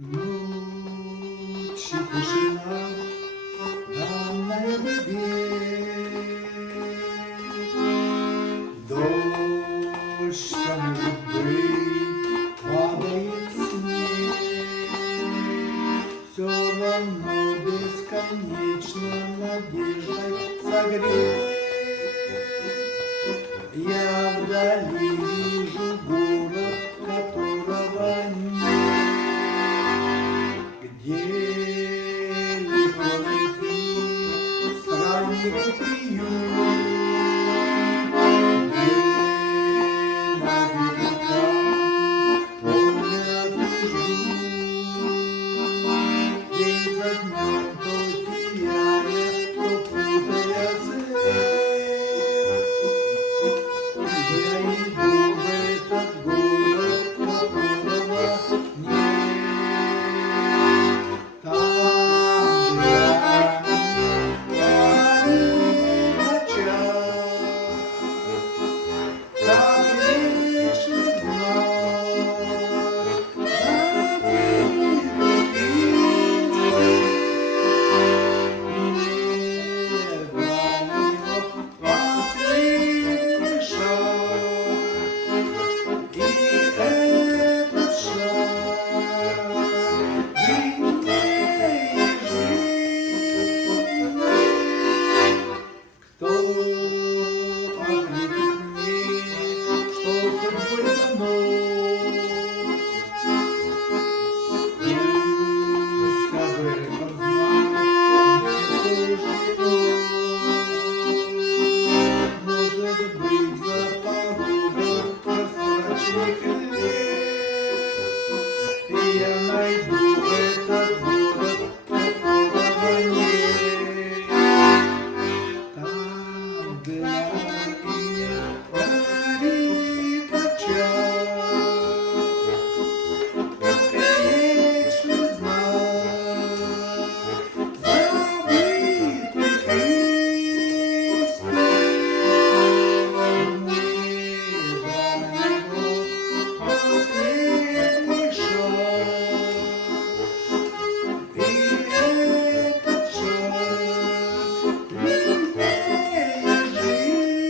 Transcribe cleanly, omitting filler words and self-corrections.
Ночі тишина на небі, дощами журби падає сніг, все равно бесконечно надеждой согрет. Я вдали вижу город, которого нет, где легко найти страннику приют, где на берегах помнят ждут, где за днем то теряя, то путая след. Я иду в этот город, которого нет. Там, где они ночах, как вечный знак, забытых истин. Небо его последний шаг, и этот шаг длиннее жизни. Кто ответит мне, что судьбой дано? Пусть об этом знать не суждено. Может быть, за порогом прозрачных лет я найду этот город, которого нет. Там, где горит очаг, как вечный знак забытых истин. Небо его последний шаг, и этот шаг длиннее жизни.